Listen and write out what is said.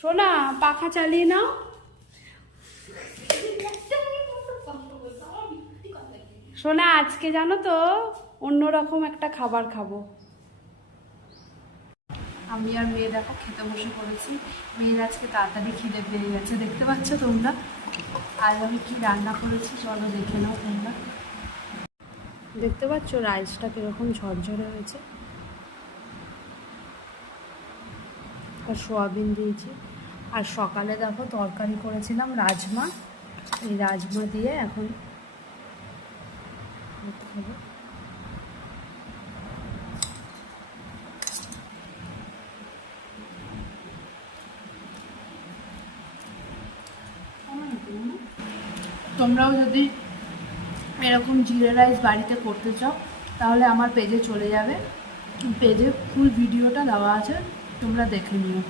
সোনা পাখা চালিয়ে নাও। সোনা আজকে জানো তো অন্যরকম একটা খাবার খাবো। আমি আর মেয়ে দেখো খেতে বসে পড়েছি। মেয়ের আজকে তাড়াতাড়ি খিদে পেয়ে গেছে, দেখতে পাচ্ছ তোমরা। আজ আমি কি রান্না করেছি চলো দেখে নাও তোমরা। দেখতে পাচ্ছ রাইসটা কিরকম ঝরঝরে হয়েছে, আর সোয়াবিন দিয়েছি। আর সকালে দেখো তরকারি করেছিলাম রাজমা, এই রাজমা দিয়ে এখন খাবো। তোমরাও যদি এরকম জিরে রাইস বাড়িতে করতে চাও তাহলে আমার পেজে চলে যাবে, পেজে ফুল ভিডিওটা দেওয়া আছে, তোমরা দেখে নিও।